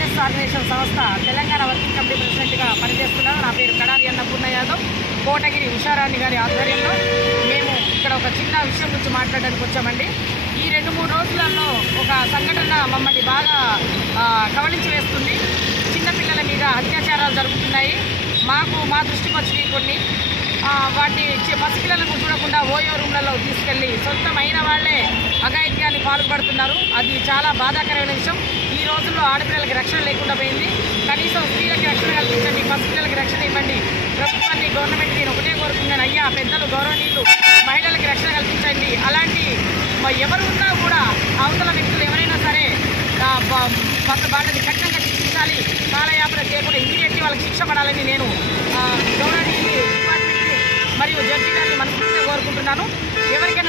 Rights organisation సంస్థ Telangana working committee ప్రెసిడెంట్గా పనిచేస్తున్నాను నా పేరు కడారి అన్నపూర్ణ యాదవ్. కోటగిరి ఉషారాణి గారి ఆధ్వర్యంలో మేము ఇక్కడ ఒక చిన్న విషయం గురించి మాట్లాడడానికి వచ్చామండి. ఈ రెండు మూడు రోజులలో ఒక సంఘటన మమ్మల్ని బాగా కవలించి వేస్తుంది. చిన్నపిల్లల మీద అత్యాచారాలు జరుగుతున్నాయి. మాకు మా దృష్టికి వచ్చినాయి కొన్ని. వాటిని పసిపిల్లలకు చూడకుండా ఓయో రూమ్లలో తీసుకెళ్ళి సొంతమైన వాళ్ళే అఘాయిత్యాన్ని పాల్పడుతున్నారు. అది చాలా బాధాకరమైన విషయం. ఈ రోజుల్లో ఆడపిల్లలకి రక్షణ లేకుండా పోయింది. కనీసం స్త్రీలకి రక్షణ కల్పించండి పసిపిల్లలకి రక్షణ ఇవ్వండి. ప్రభుత్వాన్ని గవర్నమెంట్ నేను ఒకటే కోరుతున్నాను అయ్యా పెద్దలు గౌరవనీయులు మహిళలకి రక్షణ కల్పించండి. అలాంటి ఎవరు ఉన్నా కూడా అవతల వ్యక్తులు ఎవరైనా సరే ఆ, బ- వాళ్ళ- వాళ్ళని కఠినంగా శిక్షించాలి. కాలయాపన చేయకుండా ఇమీడియట్లీ వాళ్ళకి శిక్ష పడాలని నేను ఆ, గౌరవనీయులు డిపార్ట్మెంట్ని మరియు జడ్జి గారిని మనస్ఫూర్తిగా కోరుకుంటున్నాను. ఎవరికైనా